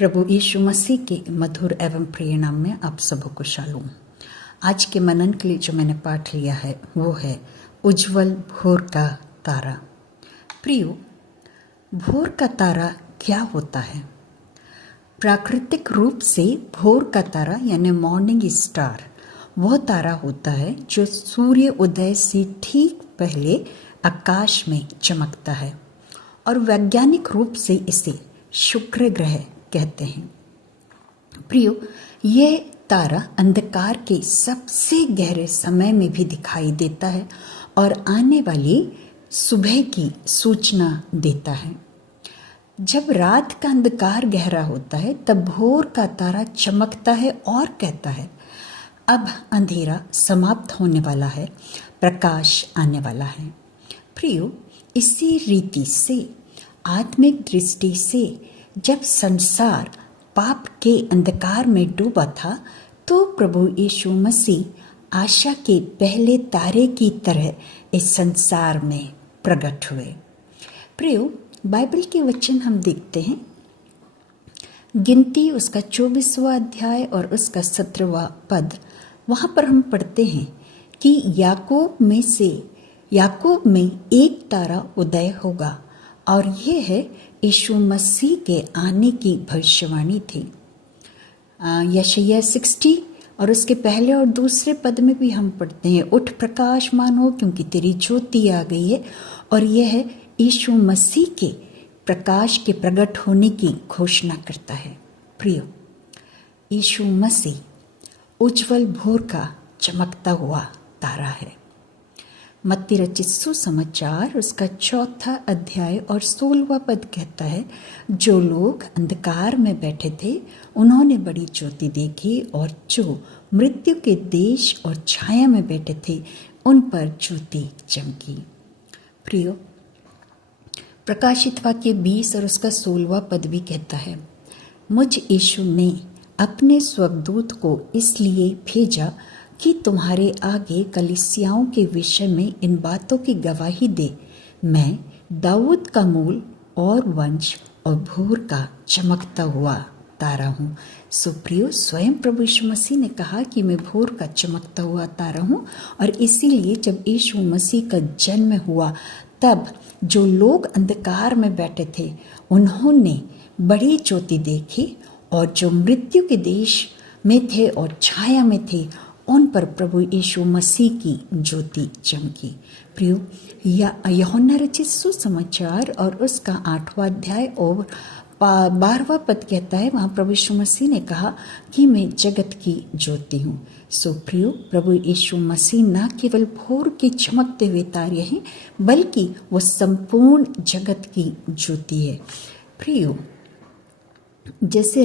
प्रभु यीशु मसीह के मधुर एवं प्रिय नाम में आप सबको शालूम। आज के मनन के लिए जो मैंने पाठ लिया है वो है उज्जवल भोर का तारा। प्रियो, भोर का तारा क्या होता है? प्राकृतिक रूप से भोर का तारा यानी मॉर्निंग स्टार वह तारा होता है जो सूर्य उदय से ठीक पहले आकाश में चमकता है और वैज्ञानिक रूप से इसे शुक्र ग्रह कहते हैं। प्रियो, यह तारा अंधकार के सबसे गहरे समय में भी दिखाई देता है और आने वाली सुबह की सूचना देता है। जब रात का अंधकार गहरा होता है तब भोर का तारा चमकता है और कहता है, अब अंधेरा समाप्त होने वाला है, प्रकाश आने वाला है। प्रियो, इसी रीति से आत्मिक दृष्टि से जब संसार पाप के अंधकार में डूबा था तो प्रभु यीशु मसीह आशा के पहले तारे की तरह इस संसार में प्रकट हुए। प्रियो, बाइबल के वचन हम देखते हैं, गिनती उसका 24वां अध्याय और उसका 17वां पद। वहाँ पर हम पढ़ते हैं कि याकूब में एक तारा उदय होगा और यह है यीशु मसीह के आने की भविष्यवाणी थी। यशायाह 60 और उसके पहले और दूसरे पद में भी हम पढ़ते हैं, उठ प्रकाशमान हो क्योंकि तेरी ज्योति आ गई है। और यह है यीशु मसीह के प्रकाश के प्रकट होने की घोषणा करता है। प्रियो, यीशु मसीह उज्जवल भोर का चमकता हुआ तारा है। मत्ती रचित सुसमाचार उसका 4 अध्याय और 16वां पद कहता है, जो लोग अंधकार में बैठे थे उन्होंने बड़ी ज्योति देखी और जो मृत्यु के देश और छाया में बैठे थे उन पर ज्योति चमकी। प्रियो, प्रकाशित वाक्य 20 और उसका 16वां पद भी कहता है, मुझ यीशु ने अपने स्वर्गदूत को इसलिए भेजा कि तुम्हारे आगे कलीसियाओं के विषय में इन बातों की गवाही दे। मैं दाऊद का मूल और वंश और भोर का चमकता हुआ तारा हूँ। सुप्रियो, स्वयं प्रभु यीशु मसीह ने कहा कि मैं भोर का चमकता हुआ तारा हूँ और इसीलिए जब यीशु मसीह का जन्म हुआ तब जो लोग अंधकार में बैठे थे उन्होंने बड़ी ज्योति देखी और जो मृत्यु के देश में थे और छाया में थे उन पर प्रभु यीशु मसीह की ज्योति चमकी। प्रियो, यूहन्ना रचित सुसमाचार और उसका 8वां अध्याय और 12वां पद कहता है, वहाँ प्रभु यीशु मसीह ने कहा कि मैं जगत की ज्योति हूँ। सो प्रियो, प्रभु यीशु मसीह न केवल भोर के चमकते हुए तारे हैं बल्कि वो संपूर्ण जगत की ज्योति है। प्रियो, जैसे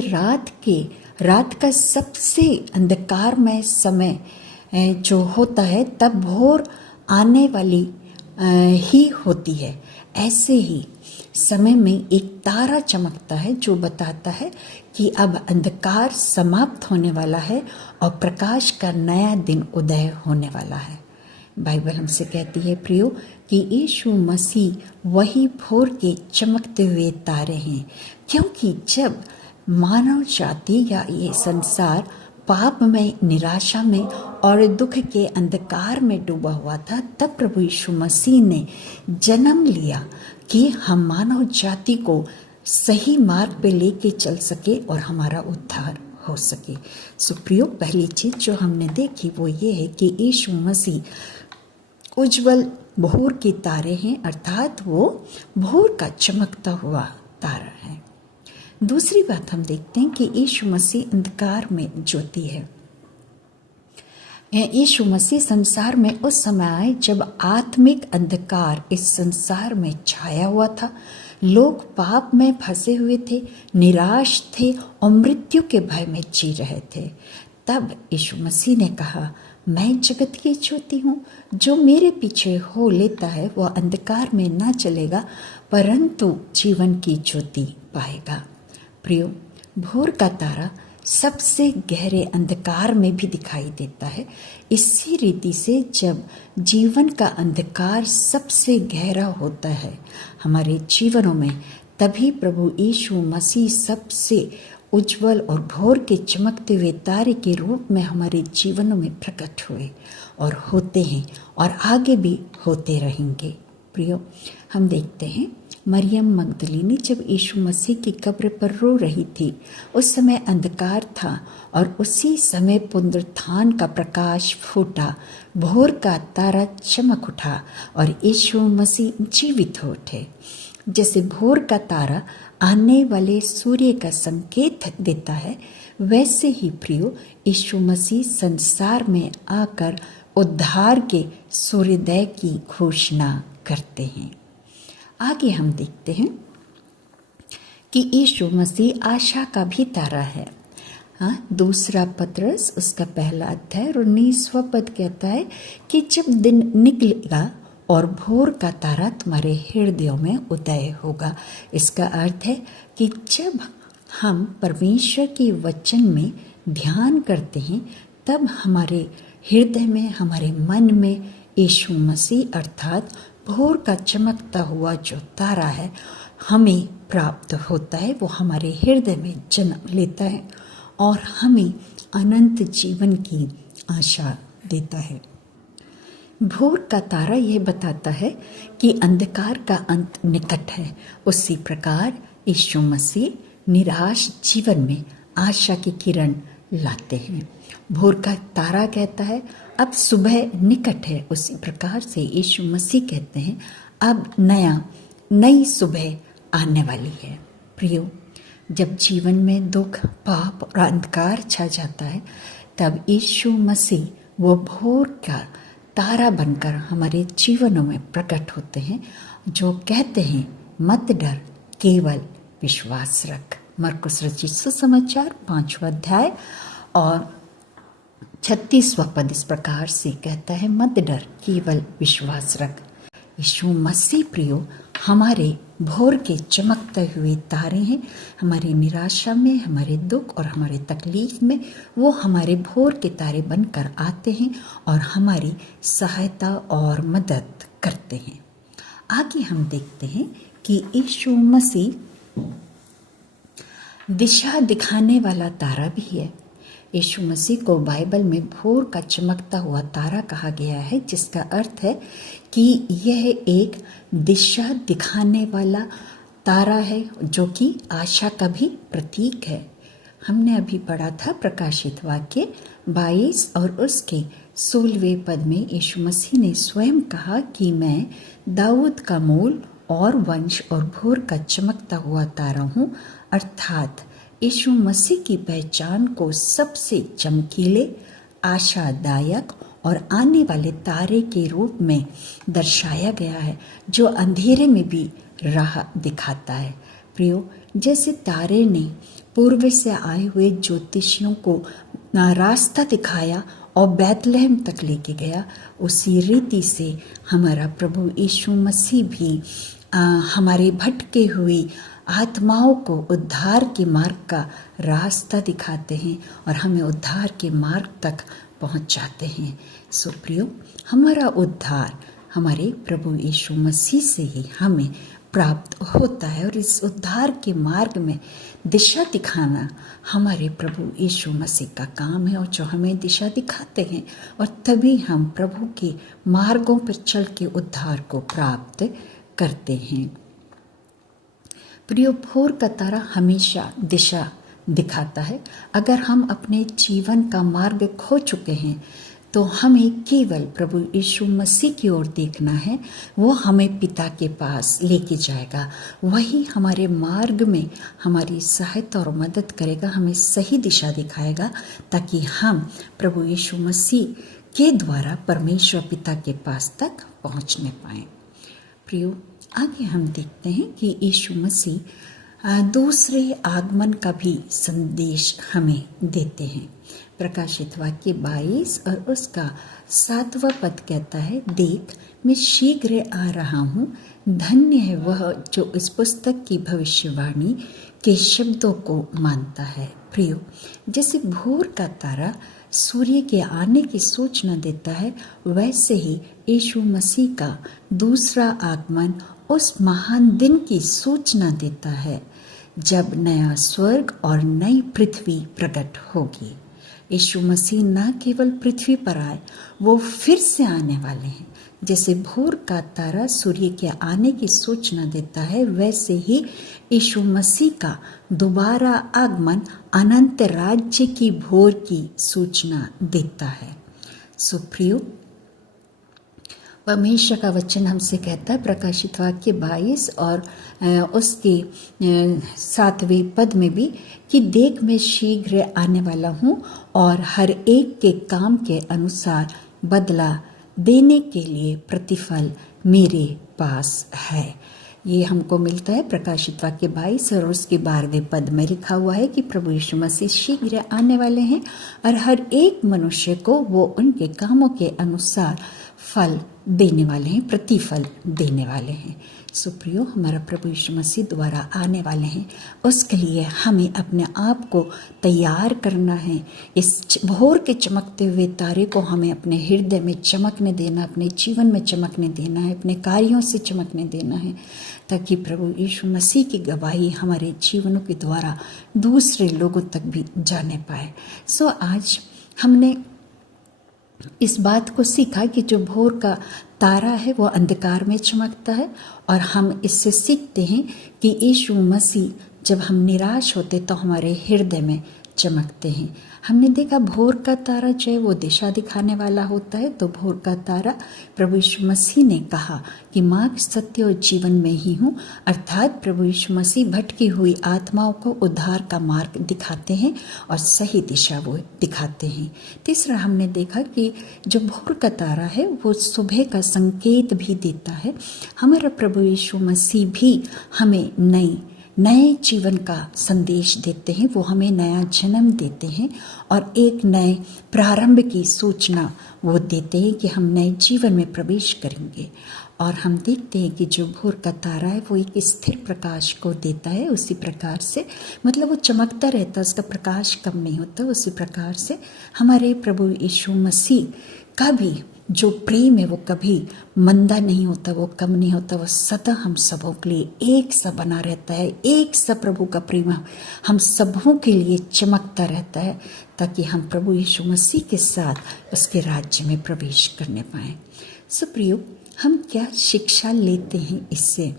रात का सबसे अंधकारमय समय जो होता है तब भोर आने वाली ही होती है, ऐसे ही समय में एक तारा चमकता है जो बताता है कि अब अंधकार समाप्त होने वाला है और प्रकाश का नया दिन उदय होने वाला है। बाइबल हमसे कहती है प्रियो कि यीशु मसीह वही भोर के चमकते हुए तारे हैं, क्योंकि जब मानव जाति या ये संसार पाप में, निराशा में और दुख के अंधकार में डूबा हुआ था तब प्रभु यीशु मसीह ने जन्म लिया कि हम मानव जाति को सही मार्ग पे लेके चल सके और हमारा उद्धार हो सके। सुप्रियो, पहली चीज जो हमने देखी वो ये है कि यीशु मसीह उज्जवल भोर के तारे हैं, अर्थात वो भोर का चमकता हुआ तारा है। दूसरी बात हम देखते हैं कि यीशु मसीह अंधकार में ज्योति है। यीशु मसीह संसार में उस समय आए जब आत्मिक अंधकार इस संसार में छाया हुआ था। लोग पाप में फंसे हुए थे, निराश थे और मृत्यु के भय में जी रहे थे। तब यीशु मसीह ने कहा, मैं जगत की ज्योति हूँ, जो मेरे पीछे हो लेता है वह अंधकार में ना चलेगा परंतु जीवन की ज्योति पाएगा। प्रियो, भोर का तारा सबसे गहरे अंधकार में भी दिखाई देता है। इसी रीति से जब जीवन का अंधकार सबसे गहरा होता है हमारे जीवनों में, तभी प्रभु यीशु मसीह सबसे उज्जवल और भोर के चमकते हुए तारे के रूप में हमारे जीवनों में प्रकट हुए और होते हैं और आगे भी होते रहेंगे। प्रियो, हम देखते हैं मरियम मगदलीनी जब यीशु मसीह की कब्र पर रो रही थी, उस समय अंधकार था और उसी समय पुनरुत्थान का प्रकाश फूटा, भोर का तारा चमक उठा और यीशु मसीह जीवित हो उठे। जैसे भोर का तारा आने वाले सूर्य का संकेत देता है, वैसे ही प्रियो यीशु मसीह संसार में आकर उद्धार के सूर्योदय की घोषणा करते हैं। आगे हम देखते हैं कि यीशु मसीह आशा का भी तारा है। दूसरा पत्रस उसका पहला अध्याय 19वां पद कहता है कि जब दिन निकलेगा और भोर का तारा तुम्हारे हृदयों में उदय होगा। इसका अर्थ है कि जब हम परमेश्वर के वचन में ध्यान करते हैं, तब हमारे हृदय में, हमारे मन में यीशु मसीह अर्थात भोर का चमकता हुआ जो तारा है हमें प्राप्त होता है। वो हमारे हृदय में जन्म लेता है और हमें अनंत जीवन की आशा देता है। भोर का तारा यह बताता है कि अंधकार का अंत निकट है। उसी प्रकार यीशु मसीह निराश जीवन में आशा की किरण लाते हैं। भोर का तारा कहता है अब सुबह निकट है। उसी प्रकार से यीशु मसीह कहते हैं अब नई सुबह आने वाली है। प्रियो, जब जीवन में दुख, पाप और अंधकार छा जाता है, तब यीशु मसीह वो भोर का तारा बनकर हमारे जीवनों में प्रकट होते हैं, जो कहते हैं मत डर, केवल विश्वास रख। मरकुस रचित सुसमाचार 5वां अध्याय और 36वां पद इस प्रकार से कहता है मत डर, केवल विश्वास रख। यीशु मसीह प्रियो हमारे भोर के चमकते हुए तारे हैं। हमारी निराशा में, हमारे दुख और हमारे तकलीफ में वो हमारे भोर के तारे बनकर आते हैं और हमारी सहायता और मदद करते हैं। आगे हम देखते हैं कि यीशु मसीह दिशा दिखाने वाला तारा भी है। यीशु मसीह को बाइबल में भोर का चमकता हुआ तारा कहा गया है, जिसका अर्थ है कि यह एक दिशा दिखाने वाला तारा है, जो कि आशा का भी प्रतीक है। हमने अभी पढ़ा था प्रकाशित वाक्य 22 और उसके 16वें पद में यीशु मसीह ने स्वयं कहा कि मैं दाऊद का मूल और वंश और भोर का चमकता हुआ तारा हूँ। अर्थात यीशु मसीह की पहचान को सबसे चमकीले, आशादायक और आने वाले तारे के रूप में दर्शाया गया है, जो अंधेरे में भी राह दिखाता है। प्रियो, जैसे तारे ने पूर्व से आए हुए ज्योतिषियों को रास्ता दिखाया और बैतलहम तक लेके गया, उसी रीति से हमारा प्रभु यीशु मसीह भी हमारे भटके हुए आत्माओं को उद्धार के मार्ग का रास्ता दिखाते हैं और हमें उद्धार के मार्ग तक पहुंचाते हैं। सो प्रियो, हमारा उद्धार हमारे प्रभु यीशु मसीह से ही हमें प्राप्त होता है और इस उद्धार के मार्ग में दिशा दिखाना हमारे प्रभु यीशु मसीह का काम है, और जो हमें दिशा दिखाते हैं, और तभी हम प्रभु के मार्गों पर चल के उद्धार को प्राप्त करते हैं। प्रियो, भोर का तारा हमेशा दिशा दिखाता है। अगर हम अपने जीवन का मार्ग खो चुके हैं, तो हमें केवल प्रभु यीशु मसीह की ओर देखना है। वो हमें पिता के पास लेके जाएगा। वही हमारे मार्ग में हमारी सहायता और मदद करेगा, हमें सही दिशा दिखाएगा, ताकि हम प्रभु यीशु मसीह के द्वारा परमेश्वर पिता के पास तक पहुंचने पाएं। प्रियो, आगे हम देखते हैं कि यीशु मसीह दूसरे आगमन का भी संदेश हमें देते हैं। प्रकाशित वाक्य 22 और उसका 7वां पद कहता है, देख मैं शीघ्र आ रहा हूँ, धन्य है वह जो इस पुस्तक की भविष्यवाणी के शब्दों को मानता है। प्रियो, जैसे भोर का तारा सूर्य के आने की सूचना देता है, वैसे ही यीशु मसीह का दूसरा आगमन उस महान दिन की सूचना देता है जब नया स्वर्ग और नई पृथ्वी प्रकट होगी। यीशु मसीह न केवल पृथ्वी पर आए, वो फिर से आने वाले हैं। जैसे भोर का तारा सूर्य के आने की सूचना देता है, वैसे ही यीशु मसीह का दोबारा आगमन अनंत राज्य की भोर की सूचना देता है। सुप्रियो, परमेश्वर का वचन हमसे कहता है प्रकाशित वाक्य 22 और उसके 7वें पद में भी कि देख मैं शीघ्र आने वाला हूँ और हर एक के काम के अनुसार बदला देने के लिए प्रतिफल मेरे पास है। ये हमको मिलता है प्रकाशित वाक्य 22 और उसके 12वें पद में लिखा हुआ है कि प्रभु यीशु मसीह शीघ्र आने वाले हैं और हर एक मनुष्य को वो उनके कामों के अनुसार फल देने वाले हैं, प्रतिफल देने वाले हैं। सुप्रियो, हमारा प्रभु यीशु मसीह दोबारा आने वाले हैं, उसके लिए हमें अपने आप को तैयार करना है। इस भोर के चमकते हुए तारे को हमें अपने हृदय में चमकने देना, अपने जीवन में चमकने देना है, अपने कार्यों से चमकने देना है, ताकि प्रभु यीशु मसीह की गवाही हमारे जीवनों के द्वारा दूसरे लोगों तक भी जाने पाए। आज हमने इस बात को सीखा कि जो भोर का तारा है वो अंधकार में चमकता है, और हम इससे सीखते हैं कि यीशु मसीह जब हम निराश होते तो हमारे हृदय में चमकते हैं। हमने देखा भोर का तारा जो है वो दिशा दिखाने वाला होता है। तो भोर का तारा प्रभु यीशु मसीह ने कहा कि मार्ग, सत्य और जीवन में ही हूँ, अर्थात प्रभु यीशु मसीह भटकी हुई आत्माओं को उद्धार का मार्ग दिखाते हैं और सही दिशा वो दिखाते हैं। तीसरा हमने देखा कि जो भोर का तारा है वो सुबह का संकेत भी देता है। हमारा प्रभु यीशु मसीह भी हमें नए जीवन का संदेश देते हैं। वो हमें नया जन्म देते हैं और एक नए प्रारंभ की सूचना वो देते हैं कि हम नए जीवन में प्रवेश करेंगे। और हम देखते हैं कि जो भोर का तारा है वो एक स्थिर प्रकाश को देता है। उसी प्रकार से मतलब वो चमकता रहता है, उसका प्रकाश कम नहीं होता। उसी प्रकार से हमारे प्रभु यीशु मसीह का भी जो प्रेम है वो कभी मंदा नहीं होता, वो कम नहीं होता, वो सदा हम सबों के लिए एक सा बना रहता है। एक सा प्रभु का प्रेम हम सबों के लिए चमकता रहता है, ताकि हम प्रभु यीशु मसीह के साथ उसके राज्य में प्रवेश करने पाएं। सुप्रियो, हम क्या शिक्षा लेते हैं इससे?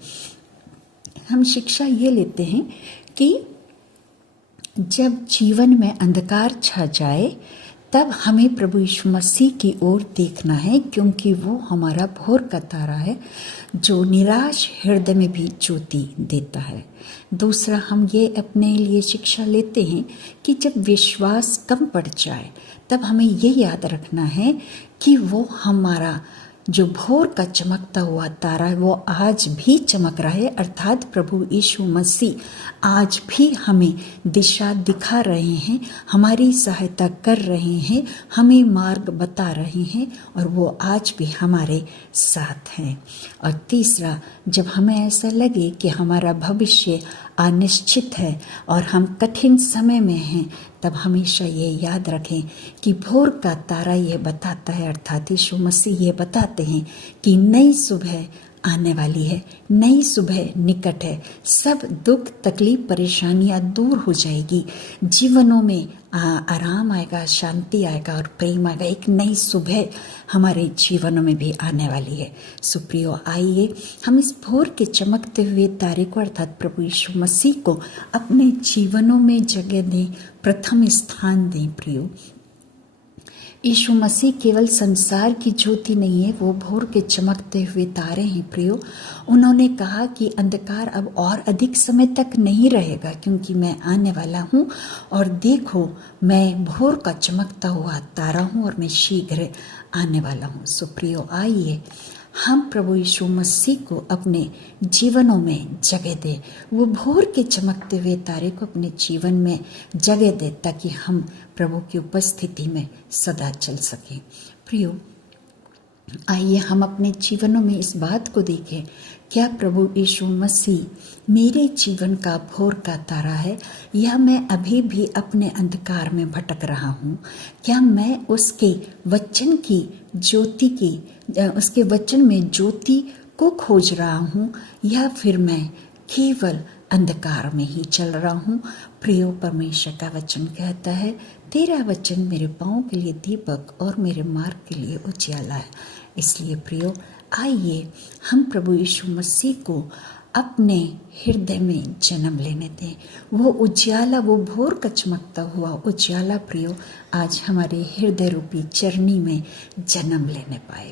हम शिक्षा ये लेते हैं कि जब जीवन में अंधकार छा जाए तब हमें प्रभु यीशु मसीह की ओर देखना है, क्योंकि वो हमारा भोर का तारा है जो निराश हृदय में भी ज्योति देता है। दूसरा, हम ये अपने लिए शिक्षा लेते हैं कि जब विश्वास कम पड़ जाए तब हमें ये याद रखना है कि वो हमारा जो भोर का चमकता हुआ तारा है वो आज भी चमक रहा है, अर्थात प्रभु यीशु मसीह आज भी हमें दिशा दिखा रहे हैं, हमारी सहायता कर रहे हैं, हमें मार्ग बता रहे हैं और वो आज भी हमारे साथ हैं। और तीसरा, जब हमें ऐसा लगे कि हमारा भविष्य अनिश्चित है और हम कठिन समय में हैं, तब हमेशा ये याद रखें कि भोर का तारा ये बताता है, अर्थात यीशु मसीह ये बताते हैं कि नई सुबह आने वाली है, नई सुबह निकट है, सब दुख, तकलीफ, परेशानियां दूर हो जाएगी, जीवनों में आराम आएगा, शांति आएगा और प्रेम आएगा। एक नई सुबह हमारे जीवनों में भी आने वाली है। सुप्रियो, आइए हम इस भोर के चमकते हुए तारे को अर्थात प्रभु यीशु मसीह को अपने जीवनों में जगह दें, प्रथम स्थान दें। प्रियो, यीशु मसीह केवल संसार की ज्योति नहीं है, वो भोर के चमकते हुए तारे हैं। प्रियो, उन्होंने कहा कि अंधकार अब और अधिक समय तक नहीं रहेगा, क्योंकि मैं आने वाला हूँ और देखो मैं भोर का चमकता हुआ तारा हूँ और मैं शीघ्र आने वाला हूँ। सो प्रियो, आइए हम प्रभु यीशु मसीह को अपने जीवनों में जगह दें, वो भोर के चमकते हुए तारे को अपने जीवन में जगह दें, ताकि हम प्रभु की उपस्थिति में सदा चल सकें। प्रियो, आइए हम अपने जीवनों में इस बात को देखें, क्या प्रभु यीशु मसीह मेरे जीवन का भोर का तारा है, या मैं अभी भी अपने अंधकार में भटक रहा हूँ? क्या मैं उसके वचन की ज्योति की, उसके वचन में ज्योति को खोज रहा हूँ या फिर मैं केवल अंधकार में ही चल रहा हूँ। प्रियो, परमेश्वर का वचन कहता है, तेरा वचन मेरे पाँव के लिए दीपक और मेरे मार्ग के लिए उजियाला है। इसलिए प्रियो, आइए हम प्रभु यीशु मसीह को अपने हृदय में जन्म लेने दें। वो उजियाला, वो भोर का चमकता हुआ उजियाला प्रियो आज हमारे हृदय रूपी चरनी में जन्म लेने पाए।